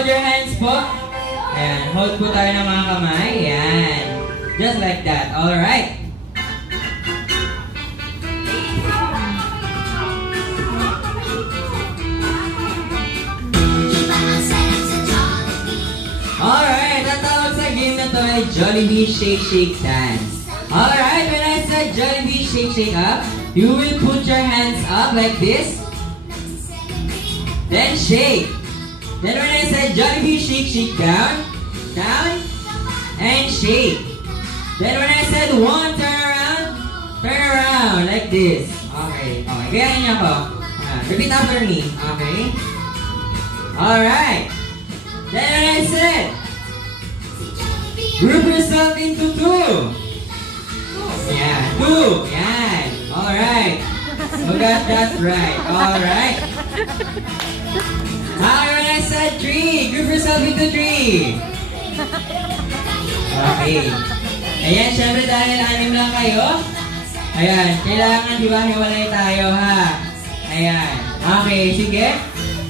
hold your hands po. Ayan, hold po tayo ng mga kamay. Ayan. Just like that. Alright. Alright, ang tawag sa game na to ay Jollibee Shake Shake Dance. Alright, when I said Jollibee Shake Shake Up, you will put your hands up like this. Then shake. Then when I said Jollibee Shake Shake Down, down, and shake. Then when I said one, turn around like this. Okay, okay. Gayahin niyo ako. Repeat after me. Okay. Alright. Then when I said, group yourself into two. Yeah, two. Yeah. Alright. So that's right. Alright. When I said three, group yourself into three. Okay. Ayan, syempre dahil 6 lang kayo. Ayan, kailangan di ba hiwalay tayo ha. Ayan. Okay, sige.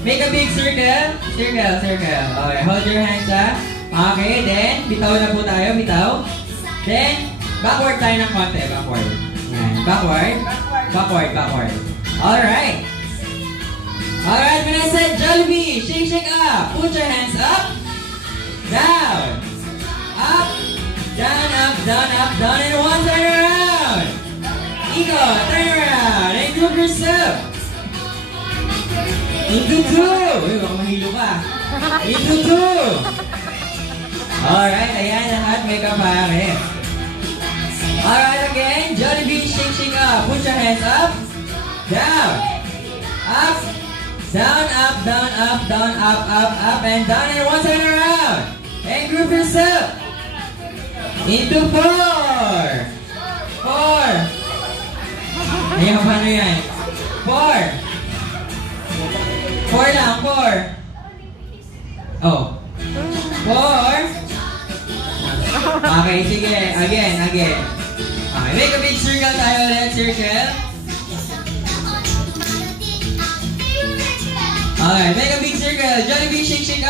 Make a big circle. Circle, circle. Okay, hold your hands up. Okay, then, bitaw na po tayo, bitaw. Then, backward tayo ng konti, backward. Ayan, backward. Backward, backward. Alright. Alright, when I said Jollibee, shake, shake up. Put your hands up. Down. Up. Down, up, down, up, down, and one, turn around. Ego, turn around, and group yourself. Into two. Uy, baka mahilo ka. Into two. Alright, ayan lahat may kapare. Alright, again. Jollibee, shake, shake up. Put your hands up. Down. Up. Down, up, down, up, down, up, up, up, and down, and one, turn around. And group yourself. Into four. Four. Ayan, paano yan? Four. Four lang, four. Oh. Four. Okay, sige. Again, again. Okay, make a big circle tayo ulit. Circle. Okay, make a big circle. Jollibee, shake, shake up.